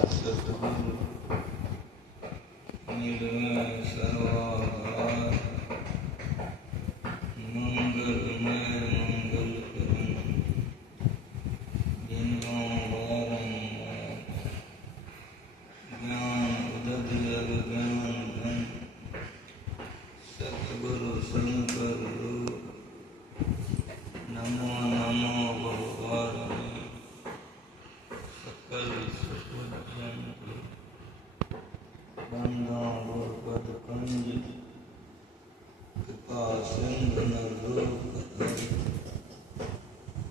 सतगुरु मिलवे सर्वाधार, मंगल में मंगल करन जिन्हों बारंबार, ज्ञान उदध जग ज्ञान धन, सतगुरु शंकर रूप, नमो नमो भगवान सकल सुखजन बंदा गुरपद कंज, कृपा सिंधु नरोग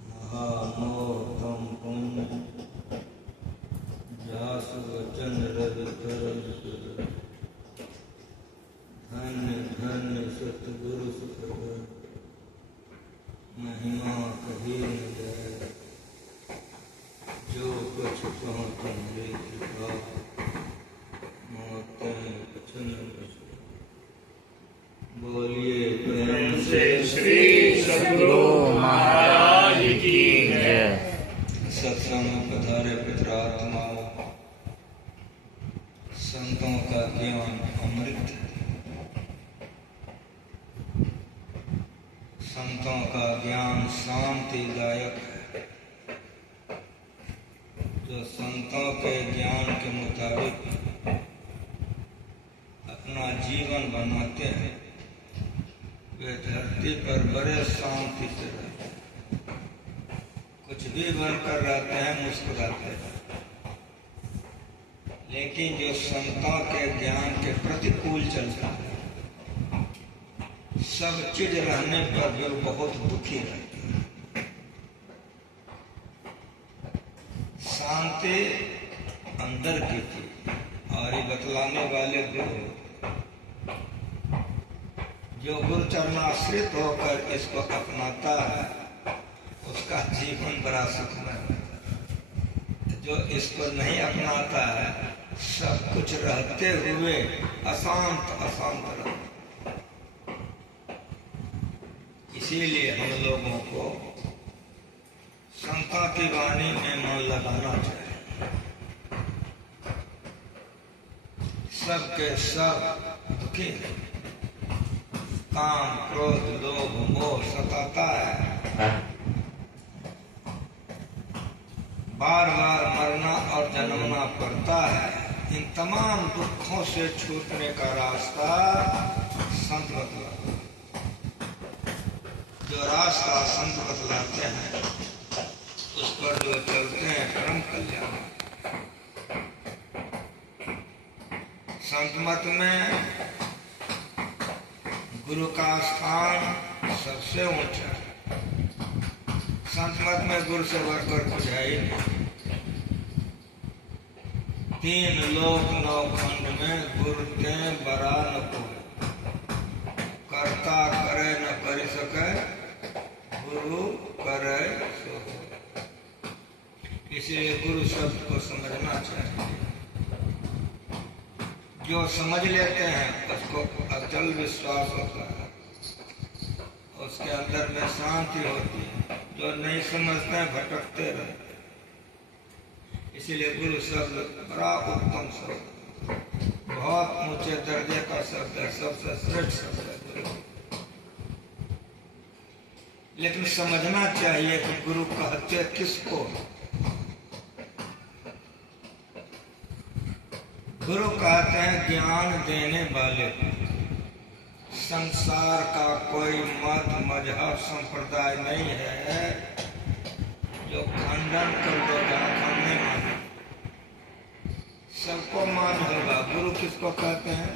महामोहतम पुण्य, जास वचन रवि कर धन्य धन्य सतगुरु सुखद, महिमा कही न जाए, जो कुछ कहो तुम्हारी कृपा, मोते वचन बसे। बोलिए प्रेम से श्री सद्गुरु महाराज की जय। सत्संग में पधारे पितरात्मा, संतों का ज्ञान अमृत, संतों का ज्ञान शांतिदायक है। जो संतों के ज्ञान के मुताबिक अपना जीवन बनाते हैं, वे धरती पर बड़े शांति से रहते हैं, कुछ भी बनकर रहते हैं, मुस्कुराते हैं। लेकिन जो संतों के ज्ञान के प्रतिकूल चलता है, सब चीज रहने पर भी बहुत दुखी रहते हैं। शांति अंदर की थी, और ये बतलाने वाले गुरु, जो गुरु चरणाश्रित होकर इसको अपनाता है, उसका जीवन बड़ा सुखमय होता है। जो इसको नहीं अपनाता है, सब कुछ रहते हुए अशांत अशांत रहता है। इसीलिए हम लोगों को संतों की वाणी में मन लगाना चाहिए। सबके सब दुखी हैं, काम क्रोध लोभ मोह सताता है, बार बार मरना और जन्मना पड़ता है। इन तमाम दुखों से छूटने का रास्ता संत बतलाते हैं। जो रास्ता संत बतलाते हैं, उस पर जो चलते हैं परम कल्याण। संत मत में गुरु का स्थान सबसे ऊंचा है। संत मत में गुरु से बढ़कर कुछ है ही नहीं। 3 लोक 9 खंड में गुरु ते बरा न कोई, करता करे न कर सके, गुरु करे सो। इसलिए गुरु शब्द को समझना चाहिए। जो समझ लेते हैं उसको अचल विश्वास होता है, उसके अंदर में शांति होती है। जो नहीं समझते हैं भटकते रहते हैं। इसीलिए गुरु शब्द बड़ा उत्तम शब्द, बहुत ऊंचे दर्जे का शब्द है, सबसे श्रेष्ठ शब्द है गुरु। लेकिन समझना चाहिए कि गुरु कहते किसको। गुरु कहते हैं ज्ञान देने वाले को। संसार का कोई मत मजहब संप्रदाय नहीं है जो खंडन कर देगा, हम नहीं माने। सबको मान होगा। गुरु किसको कहते हैं?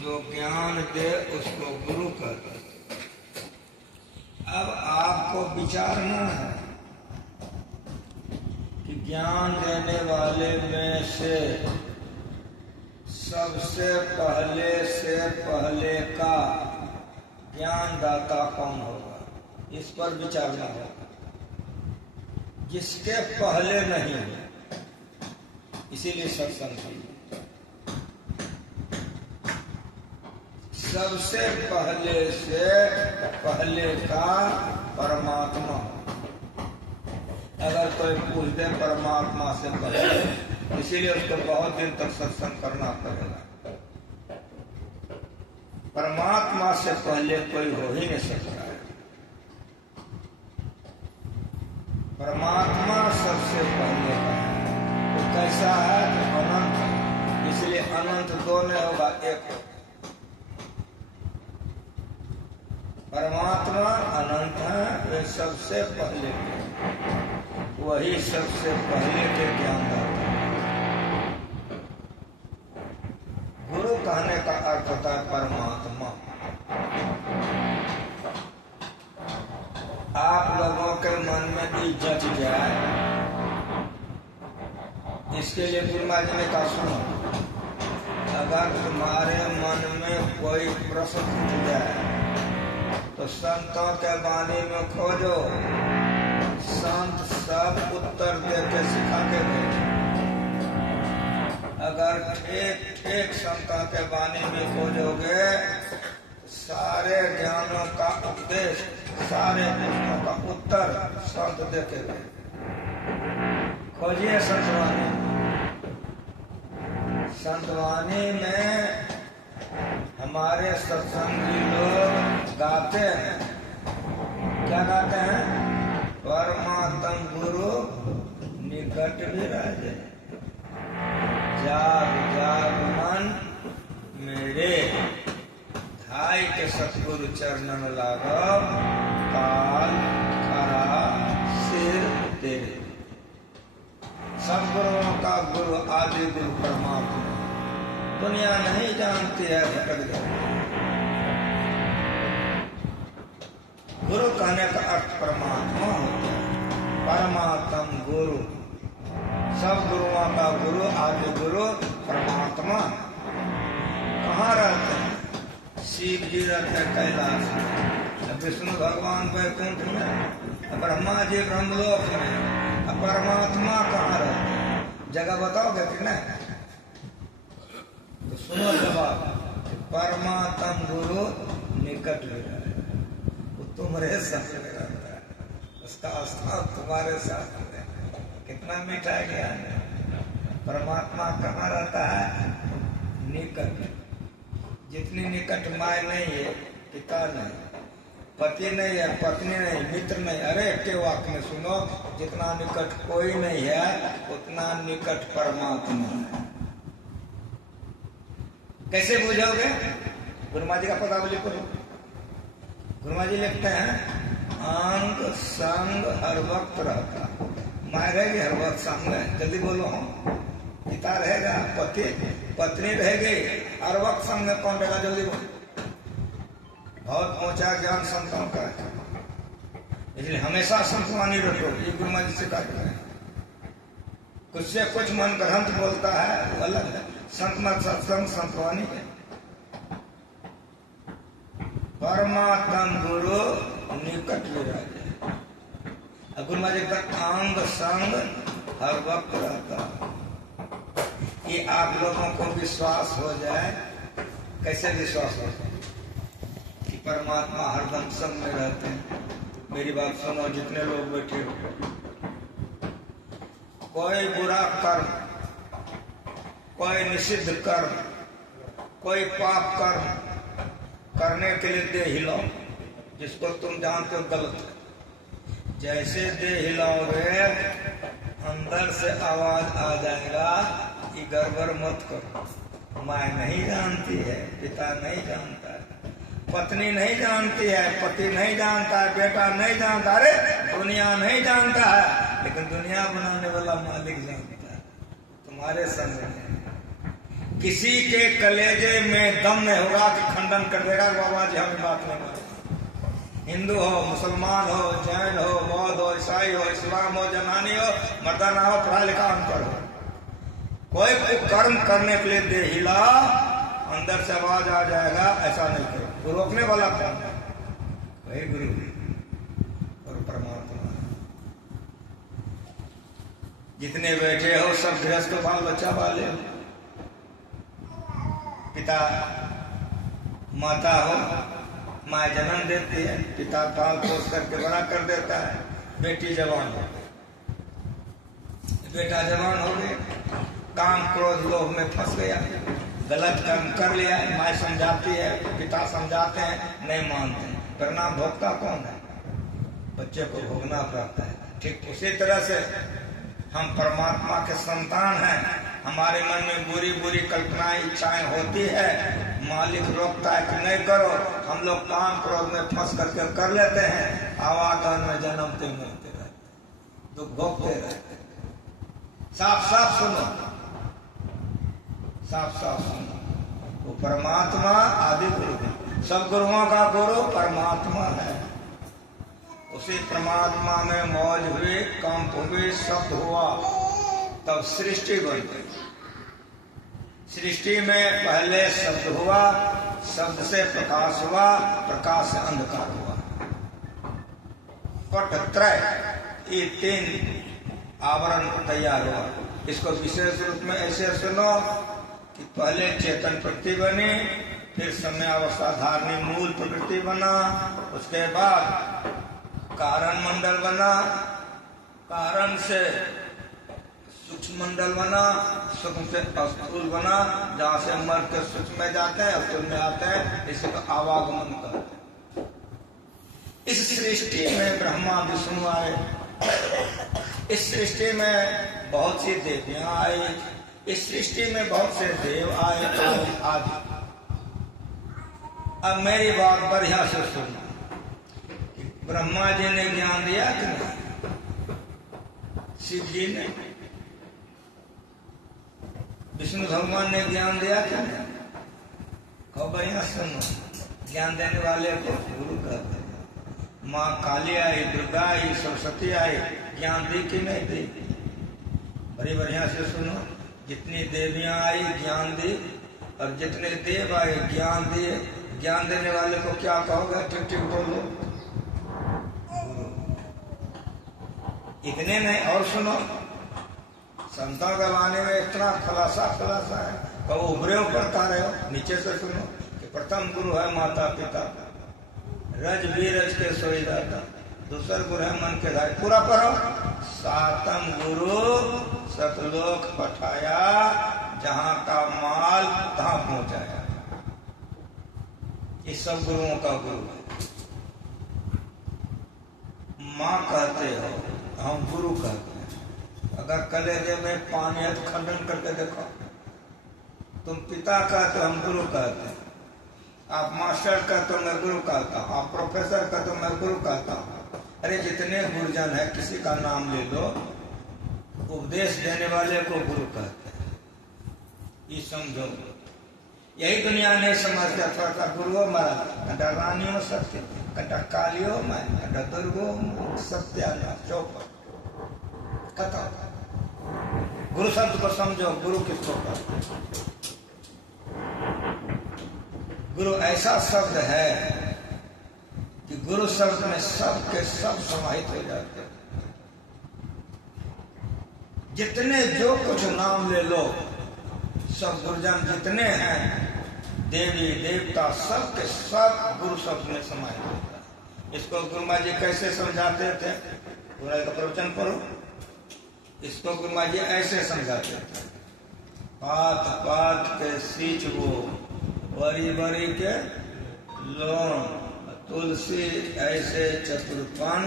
जो ज्ञान दे उसको गुरु कहते हैं। अब आपको विचारना है कि ज्ञान देने वाले में से सबसे पहले का ज्ञान दाता कौन होगा, इस पर विचारना होगा। जिसके पहले नहीं है, इसीलिए सत्संग की सबसे पहले का परमात्मा। अगर कोई पूछ दे परमात्मा से पहले इसीलिए उसको बहुत दिन तक सत्संग करना पड़ेगा। परमात्मा से पहले कोई हो ही नहीं सकता है। परमात्मा सबसे पहले है। वो कैसा है? तो अनंत है। इसलिए अनंत दो नहीं होगा, एक होगा। परमात्मा अनंत है, वे सबसे पहले के, वही सबसे पहले के ज्ञान दाता है। गुरु कहने का अर्थ होता है परमात्मा। आप लोगों के मन में ये जच जाए, इसके लिए गुरु महाराज जी ने कहा, सुनो, अगर तुम्हारे मन में कोई प्रश्न उठ जाए तो संतों के वाणी में खोजो, संत सब उत्तर दे के सिखा के भेजे। अगर ठीक ठीक संतों के वाणी में खोजोगे, सारे ज्ञानों का उपदेश, सारे प्रश्नों का उत्तर संत दे के भेजे। खोजिए संतवाणी। संतवाणी में हमारे सत्संगी लोग गाते हैं। क्या गाते हैं? परमात्म गुरु निकट विराजे, जाग जाग मन मेरे, धाई के सतगुरु चरणन लागो, काल खरा सिर तेरे। सब गुरुओं का गुरु आदि गुरु परमात्मा। दुनिया नहीं जानती है, भटक जाती है। गुरु कहने का अर्थ परमात्मा होता है। परमात्म गुरु, सब गुरुओं का गुरु आदि गुरु परमात्मा कहाँ रहते हैं? शिव जी रहते हैं कैलाश में, विष्णु भगवान वैकुंठ में, ब्रह्मा जी ब्रह्मलोक में। परमात्मा कहाँ रहते हैं? जगह बताओगे कि नहीं? तो सुनो जवाब, परमात्म गुरु निकट विराजे, वो तुम्हारे साथ में रहता है, उसका स्थान तुम्हारे साथ में। कितना मीठा ज्ञान है। परमात्मा कहाँ रहता है? निकट। जितनी निकट माँ नहीं है, पिता नहीं, पति नहीं है, पत्नी नहीं, मित्र नहीं, अरे के वाक्य में सुनो, जितना निकट कोई नहीं है उतना निकट परमात्मा है। कैसे बुझोगे? गुरुमा जी का पदावली पढ़ो। गुरुमा जी लिखते हैं, अंग संग हर वक्त रहता। माँ रहेगी हर वक्त सामने, जल्दी बोलो। पिता रहेगा, पति पत्नी रहेगी, हर वक्त सामने कौन रहेगा? जल्दी बोलो। बहुत ऊंचा ज्ञान संतों का है, इसलिए हमेशा संतवाणी रखो। ये गुरुमा जी से कहते हैं। कुछ से कुछ मन ग्रंथ बोलता है, वो अलग है। संत मत सत्संग संतवाणी है। परमात्म गुरु निकट विराजे। गुरुमा जी का अंग संग हर वक्त रहता। ये आप लोगों को विश्वास हो जाए। कैसे विश्वास हो जाए कि परमात्मा हरदम संग में रहते हैं? मेरी बात सुनो, जितने लोग बैठे हो, कोई बुरा कर्म, कोई निषिद्ध कर्म, कोई पाप कर्म करने के लिए दे हिलाओ, जिसको तुम जानते हो गलत है। जैसे दे हिलाओगे, अंदर से आवाज आ जाएगा, ये गड़बड़ मत करो। माँ नहीं जानती है, पिता नहीं जानता है, पत्नी नहीं जानती है, पति नहीं जानता है, बेटा नहीं जानता, अरे दुनिया नहीं जानता है, लेकिन दुनिया बनाने वाला मालिक जानता है। तुम्हारे संग में किसी के कलेजे में दम नहीं होगा कि खंडन कर देगा, बाबा जी हमें बात नहीं मानते। हिंदू हो, मुसलमान हो, जैन हो, बौद्ध हो, ईसाई हो, इस्लाम हो, जनानी हो, मर्दाना हो, पढ़ा लिखा अनपढ़ हो, कोई कर्म करने के लिए दे हिला, अंदर से आवाज आ जाएगा, ऐसा नहीं करो। वो रोकने वाला कौन है? वही गुरु और परमात्मा। जितने बैठे हो सब गृहस्थ बाल बच्चा वाले हो। पिता माता हो, माँ जन्म देती है, पिता पाल पोस करके बड़ा कर देता है। बेटी जवान हो, बेटा जवान हो गए, काम क्रोध लोभ में फंस गया, गलत कर्म कर लिया, माँ समझाती है, पिता समझाते हैं, नहीं मानते हैं, परिणाम भोगता कौन है? बच्चे को भोगना पड़ता है। ठीक उसी तरह से हम परमात्मा के संतान हैं, हमारे मन में बुरी बुरी कल्पनाएं इच्छाएं होती है, मालिक रोकता है कि नहीं करो, हम लोग काम क्रोध में फंस करके कर लेते हैं, आवागमन में जन्मते मरते रहते, दुख भोगते रहते। साफ साफ सुनो, साफ साफ सुनो, वो परमात्मा आदि गुरु है, सब गुरुओं का गुरु परमात्मा है। उसी परमात्मा में मौज हुई, कंप हुई, शब्द हुआ, तब सृष्टि बन गई। सृष्टि में पहले शब्द हुआ, शब्द से प्रकाश हुआ, प्रकाश से अंधकार हुआ। पट त्रय, ये 3 आवरण तैयार हुआ। इसको विशेष रूप में ऐसे सुनो कि पहले चेतन प्रकृति बनी, फिर समय अवस्था धारणी मूल प्रकृति बना, उसके बाद कारण मंडल बना, कारण से सूक्ष्म मंडल बना, सूक्ष्म से स्थूल बना, जहाँ से मर के सूक्ष्म में जाते हैं, स्थूल में आते हैं, इसी को आवागमन कहते हैं। इस सृष्टि में ब्रह्मा विष्णु आए, इस सृष्टि में बहुत सी देवियां आई, इस सृष्टि में बहुत से देव आए आदि। अब मेरी बात बढ़िया से सुनो, ब्रह्मा जी ने ज्ञान दिया कि नहीं? शिव जी ने, विष्णु भगवान ने ज्ञान दिया कि नहीं? कहो बढ़िया सुनो, ज्ञान देने वाले को गुरु कहते हैं। माँ काली आई, दुर्गा आई, सरस्वती आई, ज्ञान दी कि नहीं दी? बड़ी बढ़िया से सुनो, जितनी देवियां आई ज्ञान दी, और जितने देव आए ज्ञान दिए। ज्ञान देने वाले को क्या कहोगे? ठीक ठीक बोलो, इतने नहीं। और सुनो, संतों के वाणी में इतना खुलासा है, कहो उभरे ऊपर का रहे हो। नीचे से सुनो कि प्रथम गुरु है माता पिता, रज भी रज के सोई दाता, दूसरा गुरु है मन के धारे। पूरा पढ़ो। सातम गुरु सतलोक पठाया, जहां का माल तहां पहुंचाया। ये सब गुरुओं का गुरु है। माँ कहते हो, हम गुरु कहते हैं। अगर कलेजे में पानी है तो खंडन करके देखो। तुम पिता कहते हो, हम गुरु कहते हैं। आप मास्टर कहते हो, मैं गुरु कहता हूँ। आप प्रोफेसर कहते हो, मैं गुरु कहता हूँ। अरे जितने गुरुजन है, किसी का नाम ले लो, उपदेश देने वाले को गुरु कहते हैं। ये समझो, यही दुनिया नहीं समझता। थोड़ा गुरुओं मारा, कंटा रानियों सत्य, कंटा कालियों में, कंटा दुर्गो सत्या चौपट कथा। गुरु शब्द को समझो, गुरु किसको कहते हैं? गुरु ऐसा शब्द है कि गुरु शब्द में सब के सब समाहित हो जाते हैं। जितने जो कुछ नाम ले लो, सब गुरुजन जितने हैं, देवी देवता, सब के सब गुरु शब्द में समाहित होता है। इसको गुरुमा जी कैसे समझाते थे? गुरु का प्रवचन पढ़ो। इसको गुरुमा जी ऐसे समझाते थे, पात पात के सींच वो, बरी बरी के लोन, तुलसी ऐसे चतुर्पन,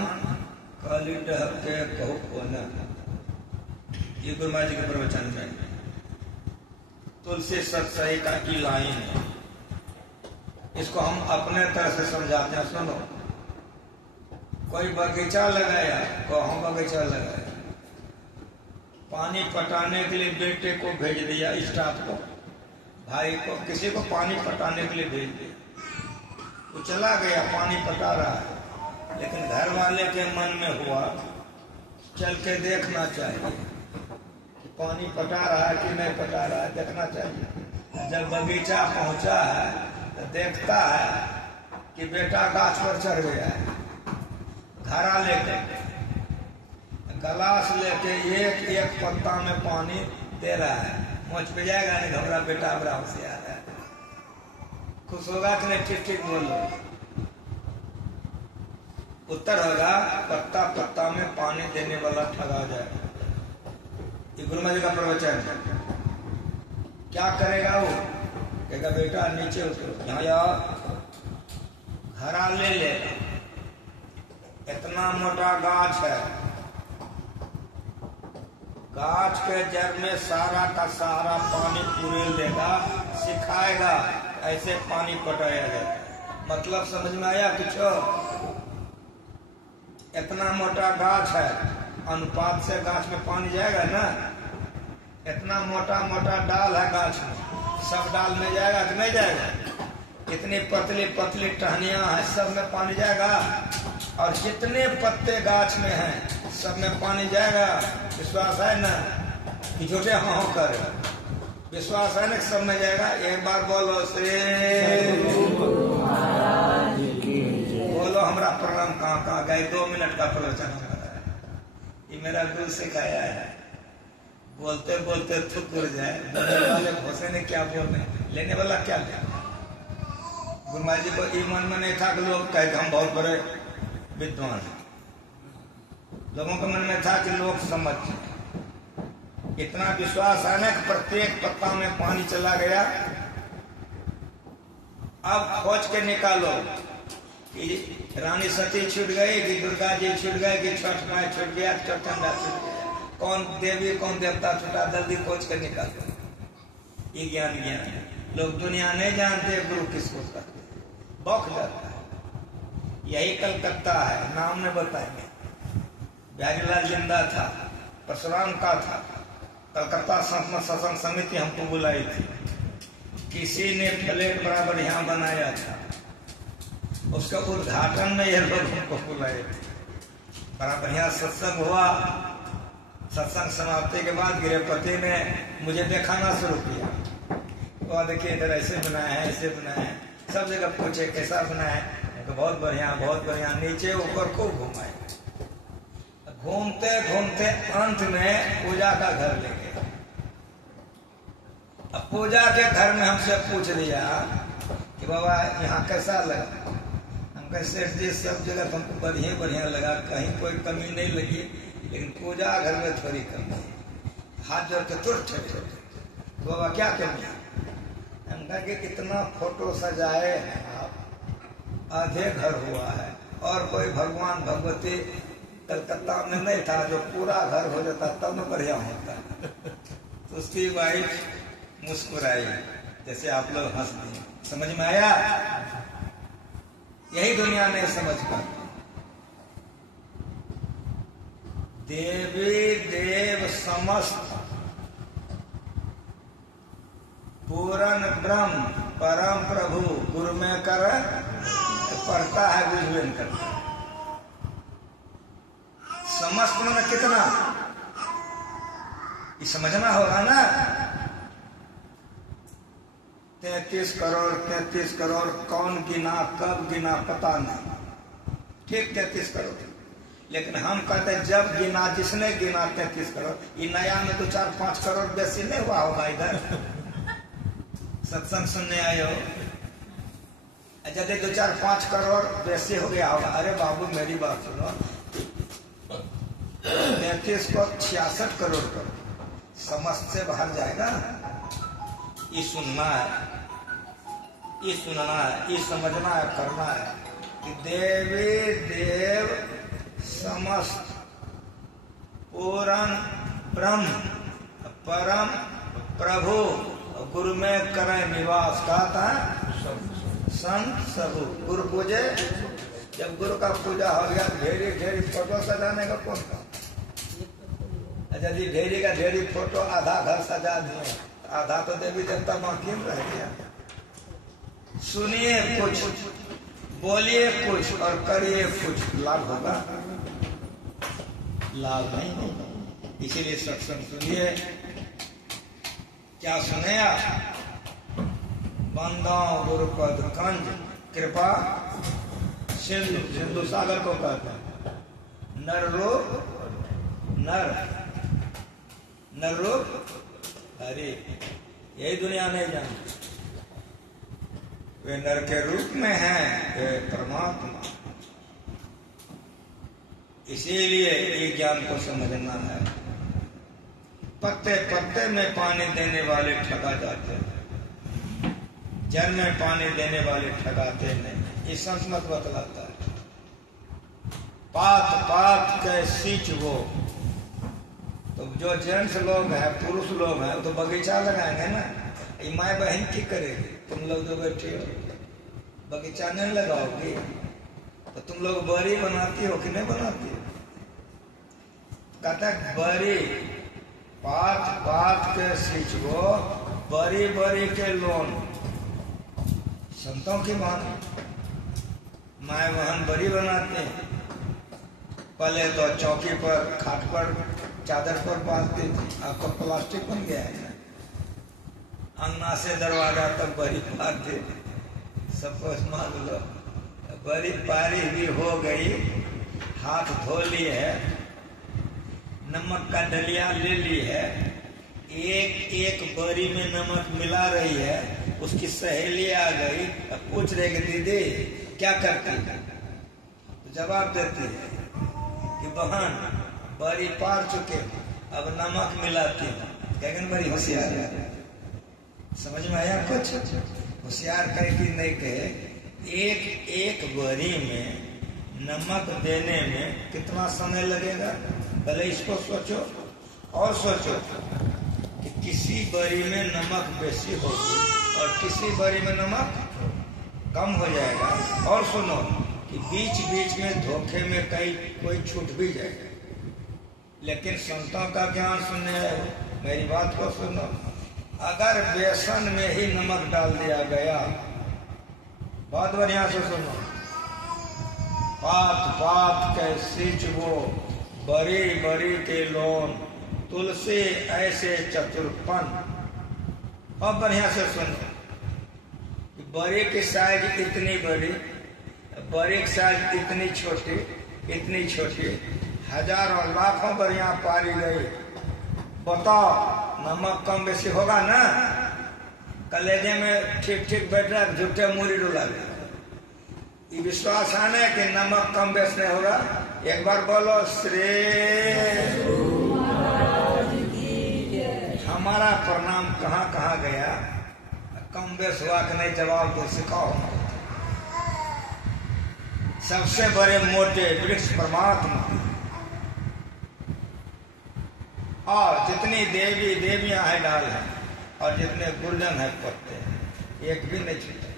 काली डहक के कहू कोना। ये गुरुमा जी के प्रवचन में तुलसी सत्सई का की लाइन है। इसको हम अपने तरह से समझाते हैं। सुनो, कोई बगीचा लगाया, को हम बगीचा लगाया, पानी पटाने के लिए बेटे को भेज दिया, स्टाफ को, भाई को, किसी को पानी पटाने के लिए भेज दिया। वो चला गया, पानी पटा रहा है, लेकिन घर वाले के मन में हुआ चल के देखना चाहिए कि पानी पटा रहा है कि नहीं पटा रहा है, देखना चाहिए। जब बगीचा पहुंचा है तो देखता है कि बेटा गाछ पर चढ़ गया है। घड़ा लेके, गिलास लेके एक एक पत्ता में पानी दे रहा है। मुझ पे जाएगा नहीं, घबरा बेटा बड़ा होशियार है। खुश होगा कि नहीं? ठीक ठीक बोलो। उत्तर होगा, पत्ता पत्ता में पानी देने वाला ठगा जाए। ये गुरु जी का प्रवचन है। क्या करेगा वो? कहेगा बेटा नीचे उतरो, यहाँ आओ, घड़ा ले लेगा। इतना मोटा गाछ है, गाछ के जड़ में सारा का सारा पानी पूरे लेगा, सिखाएगा ऐसे पानी पटाया जाता है। मतलब समझ में आया कुछ? इतना मोटा गाछ है, अनुपात से गाछ में पानी जाएगा ना। इतना मोटा मोटा डाल है गाछ में, सब डाल में जाएगा कि नहीं जाएगा? इतनी पतली पतली टहनियां हैं, सब में पानी जाएगा। और जितने पत्ते गाछ में हैं सब में पानी जाएगा। विश्वास है ना कि झूठे हाँ कर? विश्वास है ना सब में जाएगा? एक बार बोलो श्री बोलो। हमरा प्रणाम कहाँ गए? 2 मिनट का प्रवचन हमारा है, ये मेरा गुरु सिखाया है। बोलते बोलते थुक जाए, बोलने वाले घोषे ने क्या बोलने, लेने वाला क्या ले। गुरु महाराज जी को ये मन में नहीं था कि लोग कहे हम बहुत बड़े विद्वान हैं। लोगों के मन में था कि लोग समझ। इतना विश्वास है ना कि प्रत्येक पत्ता में पानी चला गया। अब खोज के निकालो कि रानी सती छूट गई, कि दुर्गा जी छूट गए, कि छठ माई छूट गया, चौठंडा छूट गया, कौन देवी कौन देवता छूटा, जल्दी खोज के निकालो। ये ज्ञान है। लोग दुनिया नहीं जानते गुरु किसको कहते, बौख जाता है। यही कलकत्ता है, नाम नहीं बताएंगे। बिहारीलाल जिंदा था, परशुराम का था। कलकत्ता सत्संग समिति हमको बुलाई थी, किसी ने फ्लैट बड़ा बढ़िया बनाया था, उसका उद्घाटन में ये लोग हमको बुलाए थे। बड़ा बढ़िया सत्संग हुआ। सत्संग समाप्ति के बाद गृहपति ने मुझे दिखाना शुरू किया। तो देखिए इधर ऐसे बनाया है, ऐसे बनाया है। सब जगह पूछे कैसा बनाया है, तो बहुत बढ़िया बहुत बढ़िया। नीचे ऊपर खूब घुमाए। घूमते घूमते अंत में पूजा का घर ले गए। अब पूजा के घर में हमसे पूछ लिया कि बाबा यहाँ कैसा लगा? हम कहे सेठ जी सब जगह हमको बढ़िया बढ़िया लगा, कहीं कोई कमी नहीं लगी, लेकिन पूजा घर में थोड़ी कमी है। हाथ जोड़ के तुरंत छोटे। तो बाबा क्या कमी है? हम कहे कितना फोटो सजाए हैं आप, आधे घर हुआ है। और कोई भगवान भगवती कलकत्ता में नहीं था जो पूरा घर हो जाता तब न बढ़िया होता। तो उसकी वाइफ मुस्कुराई, जैसे आप लोग हंस दिए। समझ में आया? यही दुनिया ने समझ कर देवी देव समस्त पूर्ण ब्रह्म परम प्रभु गुरु में कर पढ़ता है, बुझवेन करता है। समस्त में कितना ये समझना होगा ना। 33 करोड़ कौन गिना कब गिना पता नहीं। ठीक 33 करोड़, लेकिन हम कहते हैं जब गिना जिसने गिना 33 करोड़, ये नया में तो 4-5 करोड़ बेसी नहीं हुआ होगा। इधर सत्संग सुनने आए हो, यदि 2-4-5 करोड़ बेसी हो गया होगा। अरे बाबू मेरी बात सुनो, 33 को 66 करोड़ करो, समस्त से बाहर जाएगा। ये सुनना है, ये सुनना है, ये समझना है, करना है कि देवी देव समस्त पूर्ण ब्रह्म परम प्रभु गुरु में करें निवास। कहता है संत सबू गुरु पूजे। जब गुरु का पूजा हो गया तो ढेरी ढेरी फोटो सजाने का कौन काम? यदि ढेरी का ढेरी फोटो आधा घर सजा दिए, आधा तो देवी देवता बाकी में रह गया। सुनिए कुछ, बोलिए कुछ और करिए कुछ, लाभ होगा? लाभ नहीं होगा। इसीलिए सत्संग सुनिए। क्या सुने आप? बंदो गुरुपद कंज कृपा सिंधु, सिंधु सागर को कहते हैं। नर रूप नर रूप हरि, यही दुनिया नहीं जानती। वे नर के रूप में हैं, वे परमात्मा। इसीलिए ये ज्ञान को समझना है। पत्ते पत्ते में पानी देने वाले ठगा जाते हैं, जल में पानी देने वाले ठगाते नहीं। ये संस्मत बतलाता है। पात पात के सींच वो, तो जो जेंट्स लोग हैं, पुरुष लोग हैं, तो बगीचा लगाएंगे ना। ये माँ बहन की करेगी? तुम लोग जो बैठे हो बगीचा नहीं लगाओगी तो तुम लोग बरी बनाती हो कि नहीं बनाती हो? कहता बरी पात पात के सींचो, बरी बरी के लोन। संतों की बात, माए बहन बरी बनाते हैं। पहले तो चौकी पर, खाट पर, चादर पर बांधती थी, अब तो प्लास्टिक बन गया है। अंगना से दरवाजा तक बरी बांधते, सब कुछ मान लो। बड़ी पारी भी हो गई, हाथ धो ली है, नमक का डलिया ले ली है, एक एक बरी में नमक मिला रही है। उसकी सहेली आ गई, अब पूछ रही कि दीदी क्या करती है? तो जवाब देती है कि बहन बरी पार चुके, अब नमक मिलाती है। कहन बड़ी होशियार है। समझ में आया कुछ? होशियार कहे कि नहीं कहे, एक एक बरी में नमक देने में कितना समय लगेगा? पहले इसको सोचो और सोचो कि किसी बरी में नमक बेसी होगी और किसी बरी में नमक कम हो जाएगा। और सुनो कि बीच बीच में धोखे में कहीं कोई छूट भी जाएगा। लेकिन संतों का ज्ञान सुनने, मेरी बात को सुनो, अगर बेसन में ही नमक डाल दिया गया, बहुत बढ़िया से सुनो, पात पात के सींचबो, बरी बरी के लोन, तुलसी ऐसे चतुरपन। और बढ़िया से सुनो, बरी की साइज इतनी बड़ी, बरी की साइज इतनी छोटी, इतनी छोटी, हजारों लाखों बरियां पारी गई। बताओ नमक कम बेसी होगा ना? कलेजे में ठीक ठीक बैठ रहा, झूठे मूरी डुला ले। ये विश्वास आने कि नमक कम बेस नहीं होगा? एक बार बोलो श्री। हमारा प्रणाम कहाँ कहाँ गया? कम बेस हुआ कि नहीं जवाब दो, सिखाओ। सबसे बड़े मोटे वृक्ष परमात्मा, और जितनी देवी देवियां हैं डाल है, और जितने गुरुजन है पत्ते, एक भी नहीं छूटे।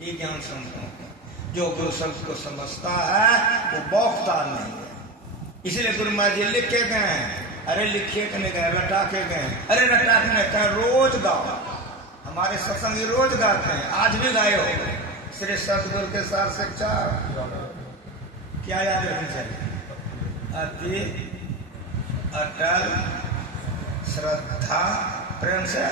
ये ज्ञान संतों का, जो गुरु शब्द को समझता है वो बौखता नहीं है। इसलिए गुरु महाराज जी लिख के गए हैं। अरे लिखे के नहीं गए, रटा के गए। अरे रटा के नहीं कहे, रोज गाओ। हमारे सत्संगी रोज गाते हैं, आज भी गाए हो। श्री सतगुरु के साथ शिक्षा क्या याद रखनी चाहिए? अति अटल श्रद्धा प्रेम से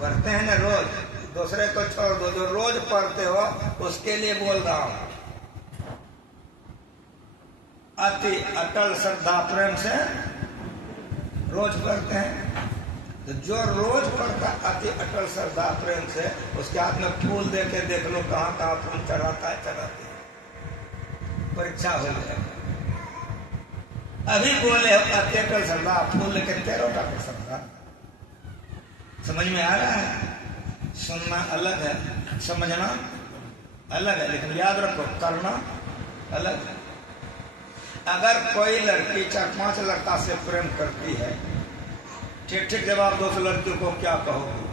पढ़ते हैं ना रोज। दूसरे को छोड़ दो, जो रोज पढ़ते हो उसके लिए बोल रहा हूं। अति अटल श्रद्धा प्रेम से रोज पढ़ते हैं। तो जो रोज पढ़ता अति अटल श्रद्धा प्रेम से, उसके हाथ में फूल दे के देख लो कहाँ कहाँ फूल चढ़ाता है, चढ़ाते हैं। परीक्षा हो जाएगा। अभी बोले अति अटल श्रद्धा, फूल लेके 13 अटल श्रद्धा। समझ में आ रहा है? सुनना अलग है, समझना अलग है, लेकिन याद रखो करना अलग है। अगर कोई लड़की 4-5 लड़का से प्रेम करती है, ठीक ठीक जवाब दो, लड़कियों को क्या कहोगे?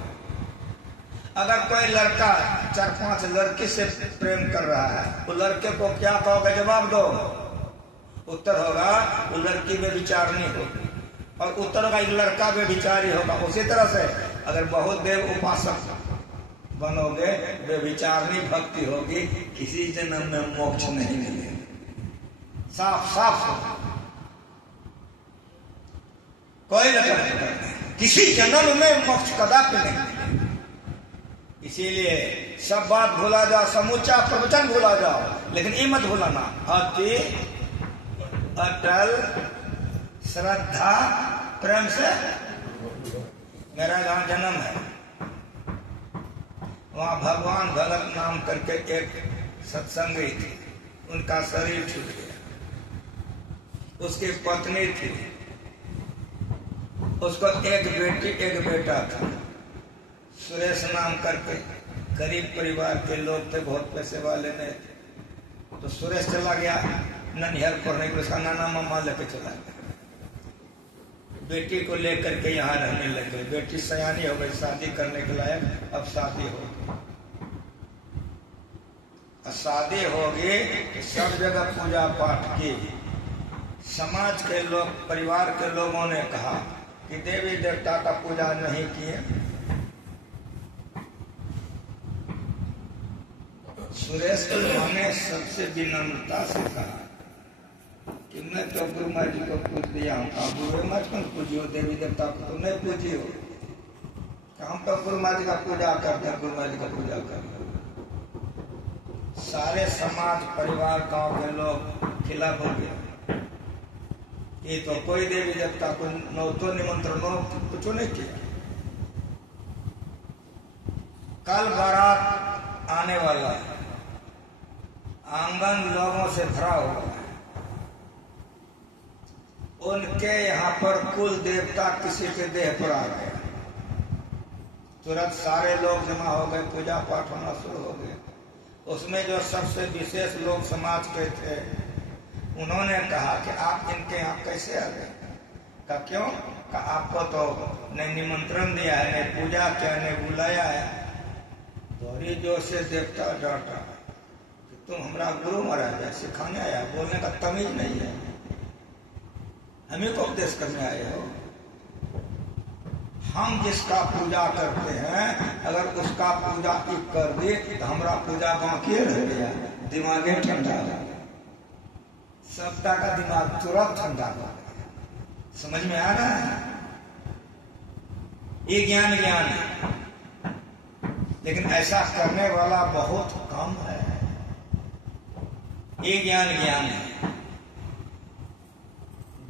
अगर कोई लड़का 4-5 लड़की से प्रेम कर रहा है, वो लड़के को क्या कहोगे? जवाब दो। उत्तर होगा वो लड़की बेविचारनी होगी, और उत्तर होगा एक लड़का बेविचारी होगा। उसी तरह से अगर बहुत देव उपासक बनोगे, बेविचारनी भक्ति होगी, किसी जन्म में मोक्ष नहीं मिलेगा। साफ साफ होगा, कोई नहीं, किसी जन्म में मोक्ष कदापि नहीं मिलेगा। इसीलिए सब बात भूला जाओ, समूचा प्रवचन भूला जाओ, लेकिन ये मत भूलाना अति अटल श्रद्धा प्रेम से। मेरा जहाँ जन्म है वहाँ भगवान भगत नाम करके एक सत्संगी थी, उनका शरीर छूट गया। उसकी पत्नी थी, उसको एक बेटी एक बेटा था, सुरेश नाम करके, गरीब परिवार के लोग थे, बहुत पैसे वाले नहीं थे। तो सुरेश चला गया ननिहाल पढ़ने के लिए, उसका नाना मामा लेके चला गया, बेटी को लेकर के यहाँ रहने लगे। बेटी सयानी हो गई, शादी करने के लायक, अब शादी हो गई। शादी होगी तो सब जगह पूजा पाठ की। समाज के लोग, परिवार के लोगों ने कहा कि देवी देवता का पूजा नहीं किए। सुरेश ने सबसे विनम्रता से कहा कि मैं तो गुरु माँ जी को पूज दिया हूँ। आप गुरु माँ को पूजियो, देवी देवता को तो नहीं पूजियो। हम तो गुरु माँ जी का पूजा करते हैं, गुरु माँ जी का पूजा करते हैं। सारे समाज, परिवार, गांव के लोग खिलाफ हो गए। ये तो कोई देवी देवता को न तो निमंत्रण कुछ नहीं किया। कल बारात आने वाला है, आंगन लोगों से भरा हुआ है। उनके यहाँ पर कुल देवता किसी के देह पर आ गया। तुरंत सारे लोग जमा हो गए, पूजा पाठ होना शुरू हो गया। उसमें जो सबसे विशेष लोग समाज के थे, उन्होंने कहा कि आप इनके यहाँ कैसे आ गए? कहा क्यों? कहा आपको तो न निमंत्रण दिया है, न पूजा किया, न बुलाया है। बड़ी जोर से देवता डांटा कि तुम हमारा गुरु महाराज है, सिखाने आया, बोलने का तमीज नहीं है, हमें को उपदेश करने आए हो। हम जिसका पूजा करते हैं, अगर उसका पूजा कर दे तो हमारा पूजा बाकी रह गया, दिमाग ठंडा हो गया। सबका का दिमाग तुरंत ठंडा हो गया। समझ में आ रहा है? ये ज्ञान है, लेकिन ऐसा करने वाला बहुत कम है। ये ज्ञान है।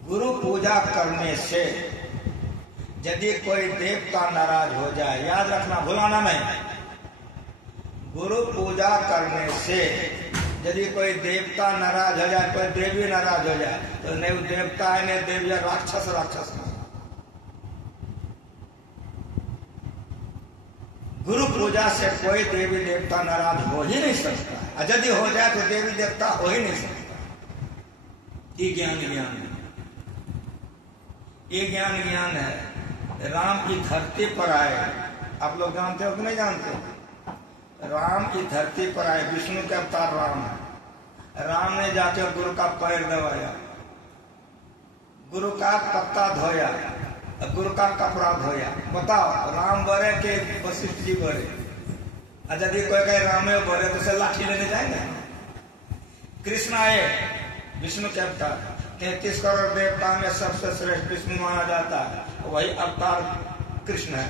गुरु पूजा करने से यदि कोई देवता नाराज हो जाए, याद रखना, भुलाना नहीं। गुरु पूजा करने से यदि कोई देवता नाराज हो जाए, कोई देवी नाराज हो जाए, तो नहीं देवता है, नहीं देवी, राक्षस राक्षस। गुरु पूजा से कोई देवी देवता नाराज हो ही नहीं सकता है। यदि हो जाए तो देवी देवता हो ही नहीं सकता। ये ज्ञान है। ये ज्ञान है। राम की धरती पर आए, आप लोग जानते हो कि नहीं जानते? राम की धरती पर आए, विष्णु के अवतार राम है। राम ने जाकर गुरु का पैर दबाया, गुरु का पत्ता धोया, गुरु का कपड़ा धोया। बताओ, राम बरे के वशिष्ठ जी बरे? यदि कोई कहे रामे बरे तो उसे लाठी लेने जाएंगे? कृष्ण आए, विष्णु के अवतार, 33 करोड़ देवता में सबसे श्रेष्ठ विष्णु माना जाता है, वही अवतार कृष्ण है।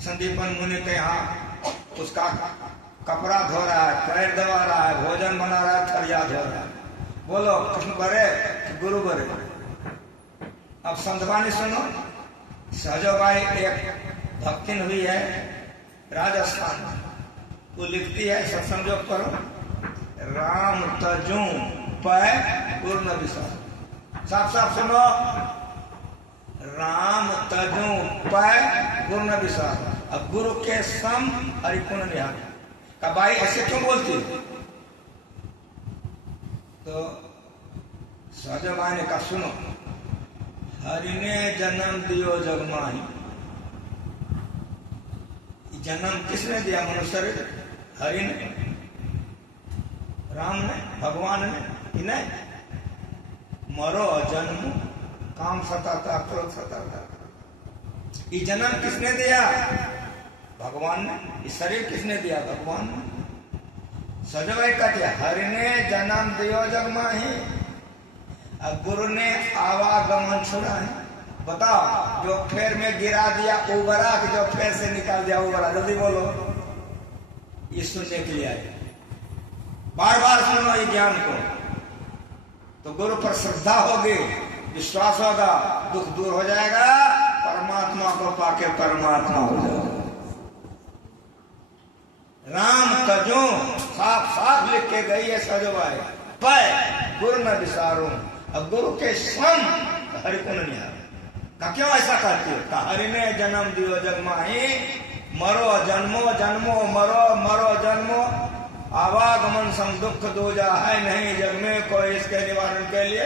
संदीपन मुनि के यहाँ उसका कपड़ा धो रहा है, पैर दबा रहा है, भोजन बना रहा है, थरिया धो रहा है। बोलो कृष्ण बरे गुरु बरे? अब संतवाणी सुनो। सहजोबाई एक भक्तिन हुई है राजस्थान, वो लिखती है, सत्संजोग करो, राम तजू पै गुरु न विसार। साफ साफ सुनो, राम तजू पै गुरु न विसार। अब गुरु के सम हरिपुण निहार। का भाई ऐसे क्यों बोलती? तो सहजोबाई ने कहा सुनो, हरि ने जन्म दियो जगमाही। जन्म किसने दिया? मनुष्य ने, हरि ने, राम ने, भगवान ने, नहीं। मरो जन्म काम सताता, क्रोध सताता। ये जन्म किसने दिया? भगवान ने। ये शरीर किसने दिया? भगवान ने। सजवाई का दिया, हरि ने जन्म दियो जगमाही, अब गुरु ने आवागमन छुड़ा है। बताओ, जो फेर में गिरा दिया उबरा, कि जो फेर से निकाल दिया उबरा? जल्दी बोलो। ये सुनने के लिए आए, बार बार सुनो ये ज्ञान को, तो गुरु पर श्रद्धा होगी, विश्वास होगा, दुख दूर हो जाएगा, परमात्मा को पाके परमात्मा हो जाएगा। राम तजू साफ साफ लिख के गई है सजवाई, पै गुरु न विसारूं। अब गुरु के सम हरिपुण निहार। क्यों ऐसा करती हो? हरि ने जन्म दियो जग माही, मरो जन्मो जन्मो, मरो मरो जन्मो, आवागमन संग दुख दूजा है नहीं जग में कोई इसके निवारण के लिए।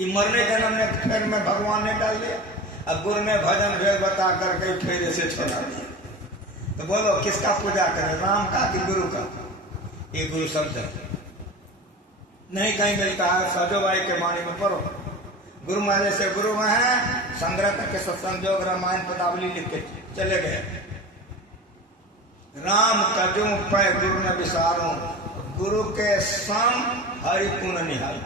ये मरने जन्म ने फेर में भगवान ने डाल दिया। अब गुरु ने भजन भेद बता करके फेर से छोड़ा दिया। तो बोलो किसका पूजा करें, राम का कि गुरु का? ये गुरु शब्द नहीं कहीं मिलता है। सजोबाई के वाणी में पढ़ो, गुरु माले से गुरु में है, संग्रह करके सत्संग योग रामायण पदावली लिख के चले गए। राम तजू पै गुरु ने विसारू, गुरु के संग हरि पुन निहाल।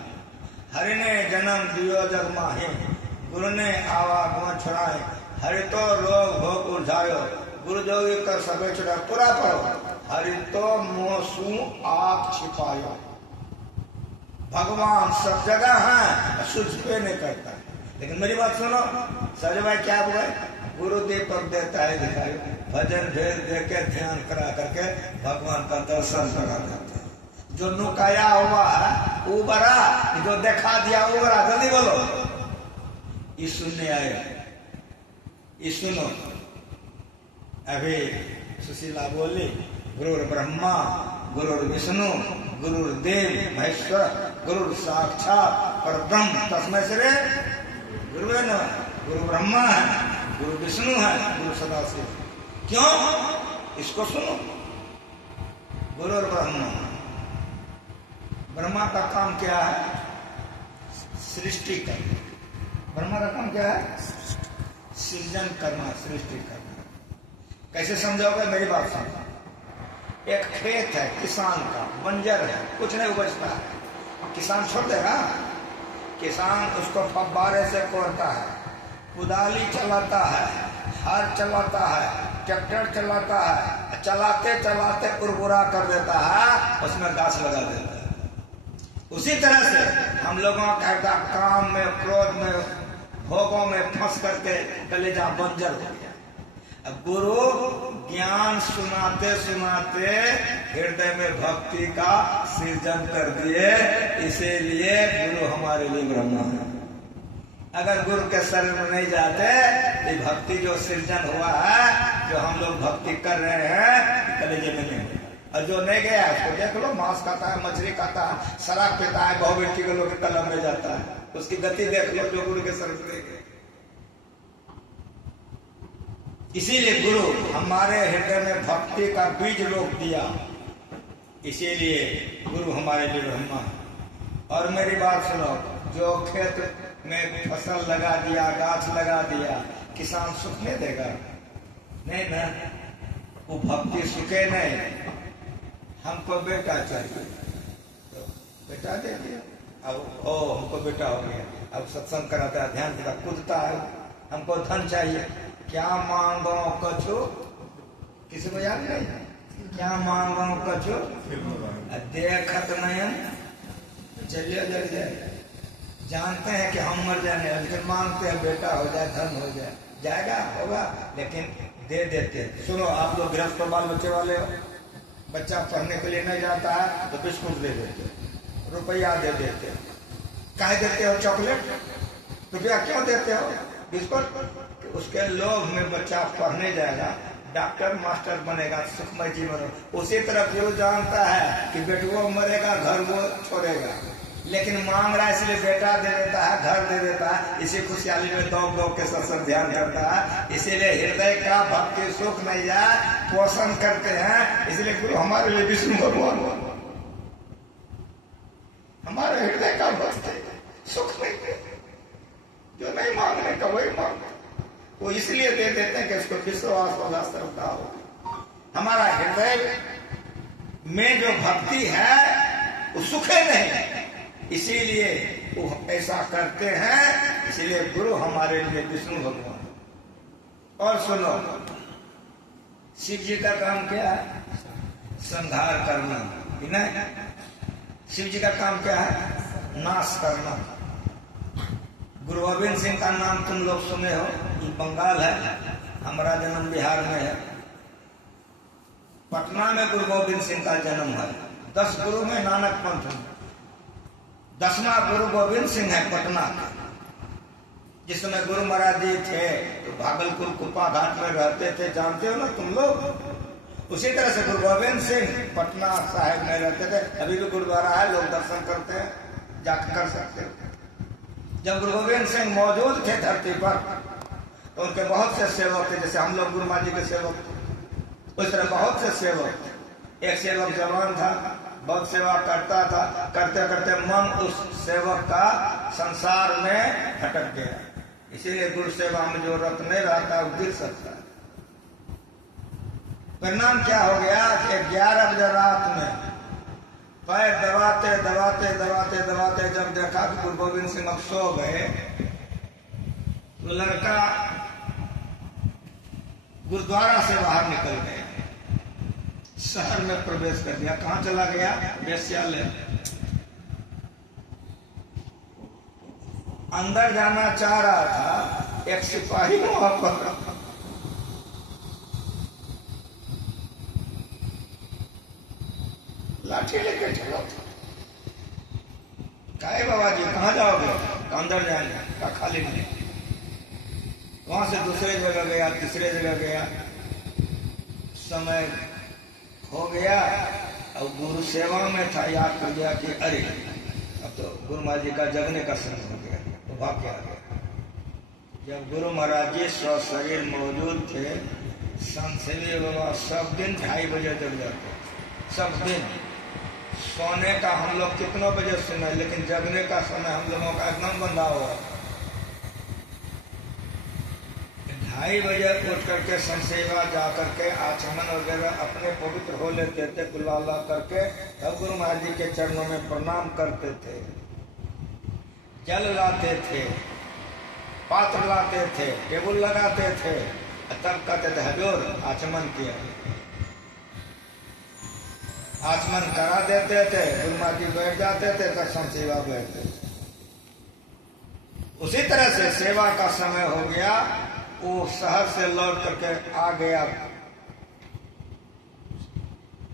हरि ने जन्म दियो जग माहे, गुरु ने आवागमन छुड़ाए। हरि तो रोग भोग उलझायो, गुरु जोगी कर सबे छुड़ा। पूरा पढ़ो, हरि तो मोसू आप छिपायो। भगवान सब जगह है, सुझ पे नहीं करता। लेकिन मेरी बात सुनो, सजभाई क्या हुआ? गुरु दीपक देता है दिखाई, भजन भेद दे के ध्यान करा करके भगवान का दर्शन करा देते हैं। जो नुकाया हुआ है वो बड़ा, जो देखा दिया वो बड़ा। जल्दी बोलो, ये सुनने आए, ये सुनो। अभी सुशीला बोली, गुरु ब्रह्मा गुरु विष्णु गुरुदेव महेश्वर गुरु साक्षात परब्रह्म तस्मै श्री गुरुवे नमः। गुरु ब्रह्मा है, गुरु विष्णु है, गुरु सदाशिव। क्यों? इसको सुनो। गुरु ब्रह्मा, ब्रह्मा का काम क्या है? सृष्टि करना। ब्रह्मा का काम क्या है? सृजन करना, सृष्टि करना। कैसे समझोगे? मेरी बात सुनो। एक खेत है किसान का, बंजर है, कुछ नहीं उपजता है। किसान छोड़ देगा? किसान उसको फव्वारे से कोड़ता है, कुदाली चलाता है, हर चलाता है, ट्रैक्टर चलाता है, चलाते चलाते उर्वरा कर देता है, उसमें गाछ लगा देता है। उसी तरह से हम लोगों का काम में, क्रोध में, भोगों में फंस करके कलेजा बंजर हो गया। अब गुरु ज्ञान सुनाते सुनाते हृदय में भक्ति का सृजन कर दिए। इसीलिए गुरु हमारे लिए ब्रह्मा है। अगर गुरु के शरीर में नहीं जाते तो भक्ति जो सृजन हुआ है, जो हम लोग भक्ति कर रहे हैं, कलेजे में नहीं होगा। और जो नहीं गया उसको देख लो, मांस खाता है, मछली खाता है, शराब पीता है, बहुबेटी के लोग कलम में जाता है, उसकी गति देख लो जो गुरु के शरीर में गए। इसीलिए गुरु हमारे हृदय में भक्ति का बीज रोप दिया। इसीलिए गुरु हमारे लिए ब्रह्मा। और मेरी बात सुनो, जो खेत में फसल लगा दिया, गाछ लगा दिया, किसान सुख नहीं देगा? नहीं ना, वो भक्ति सुखे नहीं। हमको बेटा चाहिए तो बेटा दे दिया। अब ओ हमको बेटा हो गया, अब सत्संग कराता है, ध्यान देता, कूदता है। हमको धन चाहिए, क्या मांगो कछु, किसी को याद नहीं? क्या मांगो कछु देखत नयन चलिए जल जाए। जानते हैं कि हम मर जाने, लेकिन मांगते हैं बेटा हो जाए, धन हो जाए। जाएगा होगा, लेकिन दे देते। सुनो, आप लोग गृहस्थ बाल बच्चे वाले हो, बच्चा पढ़ने के लिए नहीं जाता है तो बिस्कुट दे देते, रुपया दे देते। काहे देते हो? चॉकलेट। रुपया क्यों देते हो? बिस्कुट। उसके लोभ में बच्चा पढ़ने जाएगा, डॉक्टर मास्टर बनेगा, सुखमय जीवन। उसी तरह गुरु जानता है कि बेटुओ मरेगा, घर वो छोड़ेगा, लेकिन मांग रहा है इसलिए बेटा दे देता है, घर दे देता है। इसी खुशहाली में दौड़ दौड़ के सत्संग ध्यान करता है। इसीलिए हृदय का भक्ति सुख नहीं जाए, पोषण करते हैं। इसलिए गुरु हमारे लिए विष्णु भगवान, हमारे हृदय का भक्ति सुख नहीं दे। जो नहीं मांगने का वही मांग, वो इसलिए दे देते हैं कि उसको विश्वास होगा, श्रद्धा होगा। हमारा हृदय में जो भक्ति है वो सुखे नहीं, इसीलिए वो ऐसा करते हैं। इसीलिए गुरु हमारे लिए विष्णु भगवान। और सुनो, शिव जी का काम क्या है? संहार करना। नहीं, शिव जी का काम क्या है? नाश करना। गुरु गोविंद सिंह का नाम तुम लोग सुने हो, ये बंगाल है, हमारा जन्म बिहार में है। पटना में गुरु गोविंद सिंह का जन्म है। 10 गुरु में नानक पंथ में 10वां गुरु गोविंद सिंह है पटना का, जिस समय गुरु महाराज जी थे तो भागलपुर कुप्पा घाट में रहते थे, जानते हो ना तुम लोग। उसी तरह से गुरु गोविंद सिंह पटना साहिब में रहते थे। अभी भी गुरुद्वारा है, लोग दर्शन करते हैं, जाकर कर सकते हैं। जब गुरु गोविंद सिंह मौजूद थे धरती पर तो उनके बहुत से सेवक थे, जैसे हम लोग गुरु महाराज जी के सेवक थे, उस तरह बहुत से सेवक थे। एक सेवक जवान था, बहुत सेवा करता था, करते करते मन उस सेवक का संसार में भटक गया। इसीलिए गुरु सेवा में जो रत नहीं रहता वो गिर सकता है। परिणाम क्या हो गया कि 11 बजे रात में पैर दबाते दबाते दबाते दबाते जब देखा कि गुरु गोविंद सिंह अब सो गए तो लड़का गुरुद्वारा से बाहर निकल गया, शहर में प्रवेश कर दिया। कहां चला गया? वेश्यालय। अंदर जाना चाह रहा था, एक सिपाही वहां पर लाठी लेके चला था। कहे बाबा जी कहां जाओगे? अंदर जाएंगे। कहा खाली नहीं। वहां से दूसरे जगह गया, तीसरे जगह गया, समय हो गया। और गुरु सेवा में था, याद कर गया कि अरे अब तो गुरु महाराज जी का जगने का समय हो गया, तो भाग आ गया। जब गुरु महाराज जी शरीर मौजूद थे, संत सेवी बाबा सब दिन 2:30 बजे जग जाते, सब दिन। सोने का हम लोग कितनों बजे सुने, लेकिन जगने का समय हम लोगों का एकदम बंधा हुआ। 2:30 बजे उठ करके संसेवा जा करके आचमन वगैरह अपने पवित्र हो लेते थे, कुल्ला करके तब गुरु महाराज जी के चरणों में प्रणाम करते थे, जल लाते थे, पात्र लाते थे, टेबल लगाते थे, तब कहते थे हजूर आचमन किया। आचमन करा देते थे, गुरु महाराज जी बैठ जाते थे, तब संसेवा बैठते थे। उसी तरह से सेवा का समय हो गया, वो शहर से लौट करके आ गया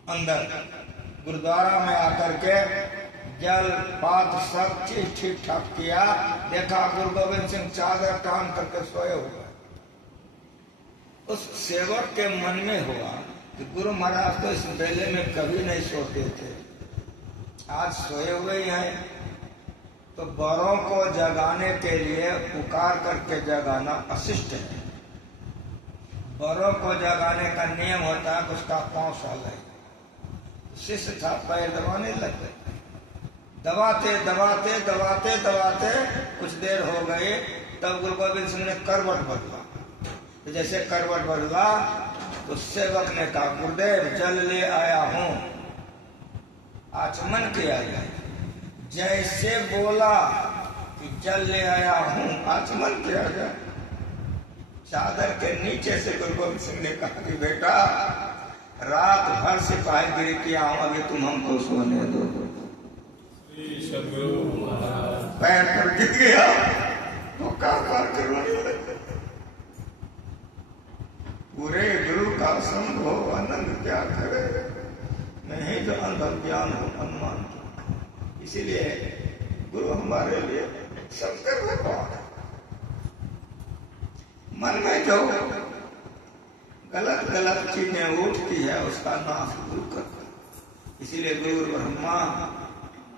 अंदर। गुरुद्वारा में आकर के जल पात्र सब चीज ठीक ठाक किया। देखा गुरु गोविंद सिंह चादर टांग करके सोए हुए। उस सेवक के मन में हुआ कि गुरु महाराज तो इस बेले में कभी नहीं सोते थे, आज सोए हुए ही हैं, तो बड़ों को जगाने के लिए पुकार करके जगाना अशिष्ट है। बड़ों को जगाने का नियम होता है, उसका 5 साल है। शिष्य था, पैर दबाने लग गए, दबाते दबाते दबाते दबाते कुछ देर हो गए, तब गुरु गोविंद सिंह ने करवट बदला। तो जैसे करवट बदला तो सेवक ने कहा गुरुदेव जल ले आया हूं, आचमन किया जाए। जैसे बोला कि जल ले आया हूं, आचमन किया जाए, चादर के नीचे से गुरु गोविंद सिंह ने कहा कि बेटा रात भर सिपाहीगिरी किया हूं, अभी तुम हमको सोने दो। पैर पर गिर गया तो कार करवाने पूरे गुरु का संग हो आनंद क्या करे, नहीं जो अंधम ज्ञान हो अनुमान। इसीलिए गुरु हमारे लिए सबसे भगवान है। मन में जो गलत गलत चीजें उठती है उसका नाश दूर कर। इसीलिए गुरु ब्रह्मा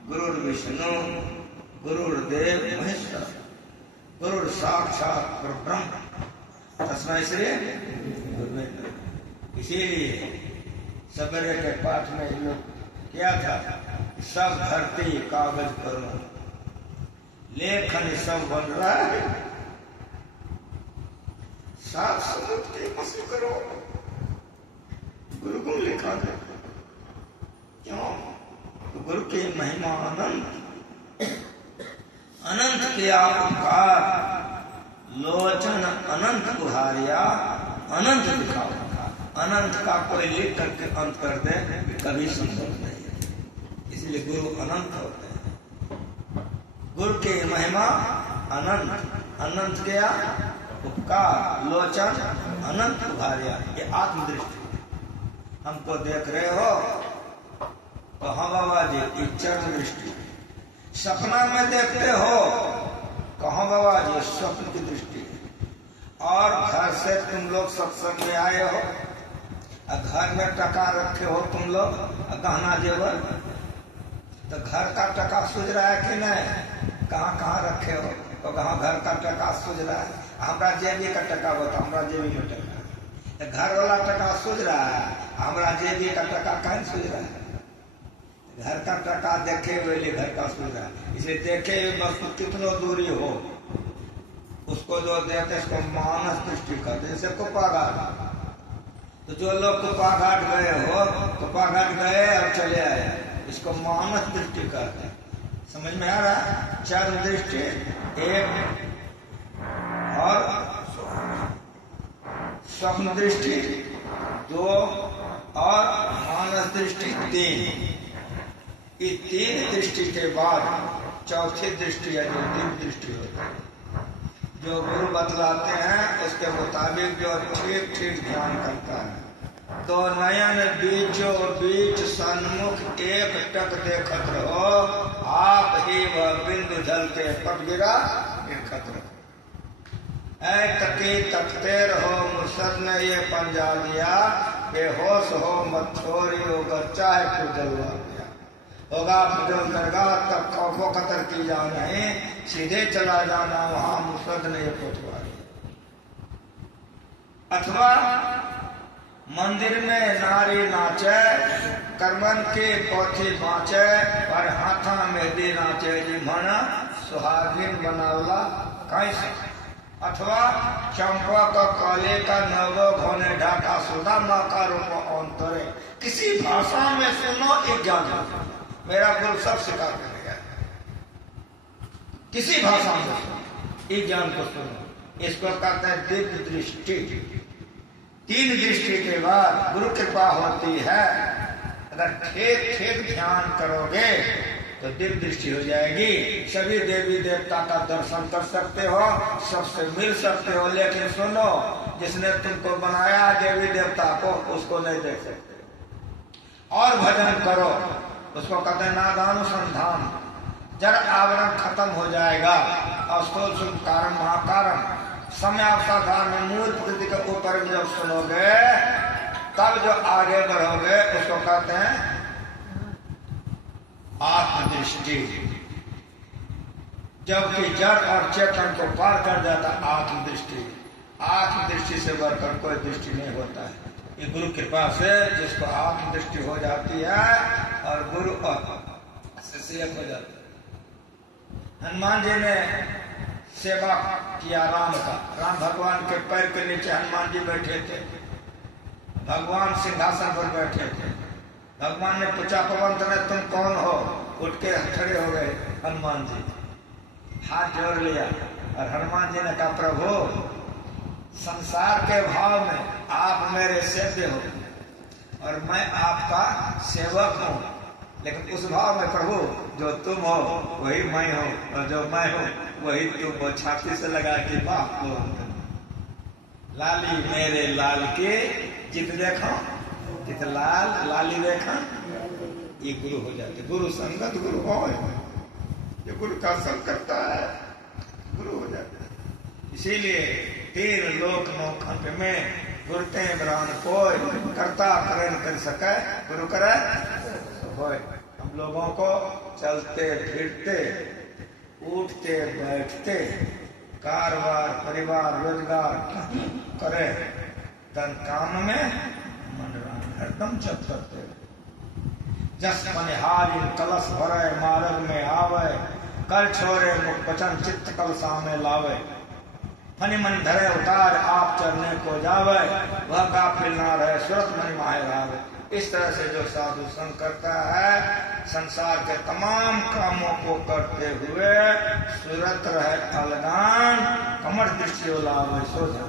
गुरु विष्णु गुरुदेव महेश्वर गुरु साक्षात ब्रह्म तस्मै श्री। इसीलिए सवेरे के पाठ में लोग क्या था, सब धरती कागज करो, लेखन सब बन रहा है, सात समुद्र की मछली करो, गुरु को लिखा है। क्यों? तो गुरु की महिमा अनंत, अनंत किया उपकार, लोचन अनंत बुहारिया, अनंत दिखाओ। अनंत का कोई लिख करके अंत कर दे कभी संभव नहीं है। इसलिए गुरु अनंत होते हैं। गुरु की महिमा अनंत, अनंत किया उपकार, लोचन अनंत बुहारिया। ये आत्मदृष्टि। हमको देख रहे हो तो हाँ बाबा जी, चर्म दृष्टि। सपना में देखते हो कहो बाबा ये स्वप्न की दृष्टि है। और घर से तुम लोग सत्संग में आए हो, घर में टका रखे हो तुम लोग, गहना जेवर, तो घर का टका सूझ रहा है कि नहीं? कहाँ कहाँ रखे हो? तो कहाँ घर का टका सूझ रहा है? हमारा जेबी का टका बता, हमारा जेबी में टका, घर वाला टका सूझ रहा है, हमारा जेबी का टका कहीं सूझ रहा है? घर का टका देखे हुए घर का सूझ रहा है। इसे देखे वस्तु कितनो दूरी हो, उसको जो देते इसको मानस दृष्टि कहते, जैसे कुप्पाघाट। तो जो लोग कुप्पाघाट गए हो, कुप्पाघाट गए और चले आए, इसको मानस दृष्टि कहते हैं। समझ में आ रहा है? चार दृष्टि एक, और स्वप्न दृष्टि दो, और मानस दृष्टि तीन। ये तीन दृष्टि के बाद चौथी दृष्टि है जो दिव्य दृष्टि होती है। जो गुरु बतलाते हैं उसके मुताबिक जो ठीक ठीक ध्यान करता है, तो नयन बीचो बीच सन्मुख एक टक देखत रहो, आप ही वह बिंदु जल के पट गिरा देखत रहो। ऐ तकी तकते रहो, मुर्शद ने ये पंजा दिया, बेहोश हो मत छोरी होगा, चाहे तो जलवा दिया होगा, फजल दरगाह तक खौफो कतर की जा नहीं, सीधे चला जाना वहां मुर्शद ने ये पुतवा दिया। अथवा मंदिर में नारी नाचे, कर्मन के पोथी बाँचे, और हाथा मेहंदी नाचे जी मना सुहागिन बनावला कैसे। अथवा चंपा का काले का नव घोने ढाका सुधा माँ का रूप अंतरे, किसी भाषा में सुनो एक ज्ञान, मेरा गुरु सब सिखा देगा, किसी भाषा में एक ज्ञान को सुनो। इसको कहते हैं दिव्य दृष्टि। तीन दृष्टि के बाद गुरु कृपा होती है। अगर ठीक ठीक ध्यान करोगे तो दिव्य दृष्टि हो जाएगी। सभी देवी देवता का दर्शन कर सकते हो, सबसे मिल सकते हो, लेकिन सुनो, जिसने तुमको बनाया देवी देवता को, उसको नहीं देख सकते। और भजन करो, उसको कहते हैं नादानुसंधान। जब आवरण खत्म हो जाएगा, अस्तोल शुभ कारण महाकारण, समय अवसाधान में मूल प्रकृति के ऊपर जब सुनोगे, तब जो आगे बढ़ोगे उसको कहते हैं आत्मदृष्टि। जबकि जड़ और चेतन को पार कर जाता आत्मदृष्टि। आत्मदृष्टि से बढ़कर कोई दृष्टि नहीं होता है। ये गुरु कृपा से जिसको आत्मदृष्टि हो जाती है और गुरु से हो जाता है। हनुमान जी ने सेवा किया राम का। राम भगवान के पैर के नीचे हनुमान जी बैठे थे, भगवान सिंहासन पर बैठे थे। भगवान ने पूछा पवंत ने तुम कौन हो? उठ के खड़े हो गए हनुमान जी, हाथ जोड़ लिया और हनुमान जी ने कहा प्रभु, संसार के भाव में आप मेरे सेव्य हो और मैं आपका सेवक हूँ, लेकिन उस भाव में प्रभु जो तुम हो वही मैं हूँ और जो मैं हूँ वही तुम हो। छाती से लगा के बाप लो, लाली मेरे लाल के जित देखो, जित लाल लाली देखा, ये गुरु हो जाते। गुरु संगत गुरु हो, ये गुरु का संग करता है, गुरु हो जाते। इसीलिए तीन लोक नौखंड में गुरते ब्राह्मण कोई करता करे न कर सके, गुरु करे हो। हम लोगों को चलते फिरते उठते बैठते कारोबार परिवार रोजगार करे, तन काम में मन हरदम चल करते। जस मनिहारी कलश भरे मार्ग में आवे, कर छोरे मुख वचन चित्त कल सामने लावे। फनि मन धरे उतार आप चरने को जावे, वह गाफिल ना रहे सुरत मन माहे आवे। इस तरह से जो साधु संग करता है, संसार के तमाम कामों को करते हुए सुरत रहे अलगान, कमर दृष्टि लावे सोझा।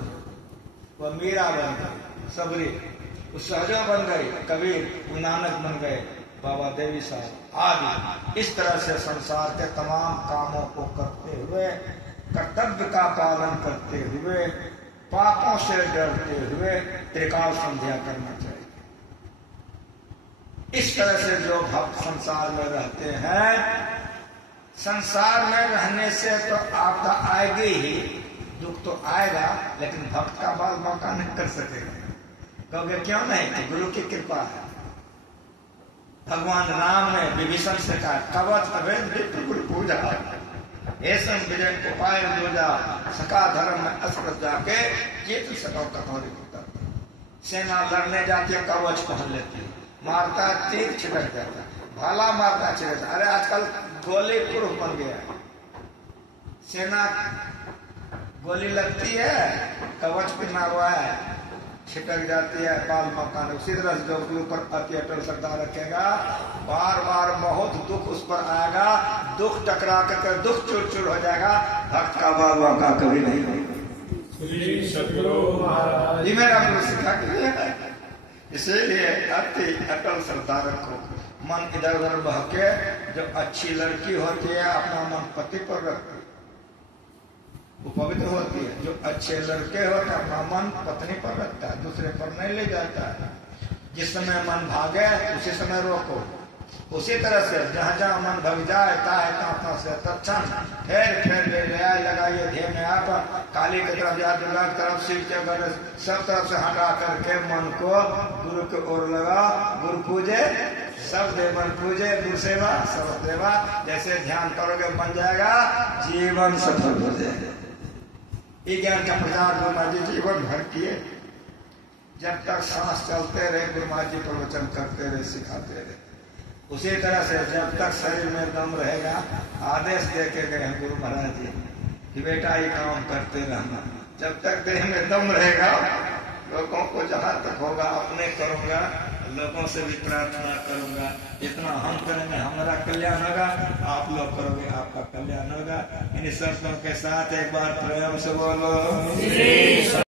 वह मीरा बन गई, सबरी सहजो बन गई, कबीर नानक बन गए, बाबा देवी साहब आदि। इस तरह से संसार के तमाम कामों को करते हुए, कर्तव्य का पालन करते हुए, पापों से डरते हुए त्रिकाल संध्या करना चाहिए। इस तरह से जो भक्त संसार में रहते हैं, संसार में रहने से तो आपदा आएगी ही, दुख तो आएगा, लेकिन भक्त का बाल बांका नहीं कर सकेगा। कहोगे क्यों नहीं? तो गुरु की कृपा है। भगवान राम ने विभीषण से कहा, कवच अभेद विप्र गुरु पूजा, ऐसन विजय उपाय दूजा, सका धर्म में अस्त्र जाके चेत सका कठोरी पुत्र। सेना लड़ने जाती है, कवच पहन लेती है, मारता तीर छिटक जाता, भाला मारता छिटक। अरे आजकल गोली प्रूफ बन गया है, सेना गोली लगती है, कवच पहना हुआ है, छिटक जाती है, बाल मकान। उसी तरह जो ऊपर अति अटल श्रद्धा रखेगा, बार बार बहुत दुख उस पर आएगा, दुख टकरा करके दुख चूर चूर हो जाएगा, भक्त का बाल बांका कभी नहीं होगा। ये मेरा गुरु सिखा के, इसीलिए अति अटल श्रद्धा रखो। मन इधर उधर बहके, जो अच्छी लड़की होती है अपना मन पति पर रखो, वो पवित्र होती है। जो अच्छे लड़के होते हैं अपना मन पत्नी पर रखता है, दूसरे पर नहीं ले जाता है। जिस समय मन भागे उसी समय रोको। उसी तरह से जहाँ जहाँ मन भग जाए ताकना से तत्क्षण फेर ले लगाइए ध्येय में आप, काली की तरफ या दुर्गा की तरफ, शिव के गणेश सब तरफ से हटा करके मन को गुरु की ओर लगा। गुरु पूजे सब देवन पूजे, गुरु सेवा सब सेवा। जैसे ध्यान करोगे बन जाएगा, जीवन सफल हो जाएगा। ये ज्ञान का प्रचार गुरु महाराज जी जीवन भर किए। जब तक सांस चलते रहे गुरु महाराज जी प्रवचन करते रहे, सिखाते रहे। उसी तरह से जब तक शरीर में दम रहेगा, आदेश दे के गए हैं गुरु महाराज जी कि बेटा ये काम करते रहना। जब तक देह में दम रहेगा, लोगों को जहाँ तक होगा अपने करूंगा, लोगों से भी प्रार्थना करूंगा। जितना हम करेंगे हमारा कल्याण होगा, आप लोग करोगे आपका कल्याण होगा। इन शर्तों के साथ एक बार प्रेम से बोलो।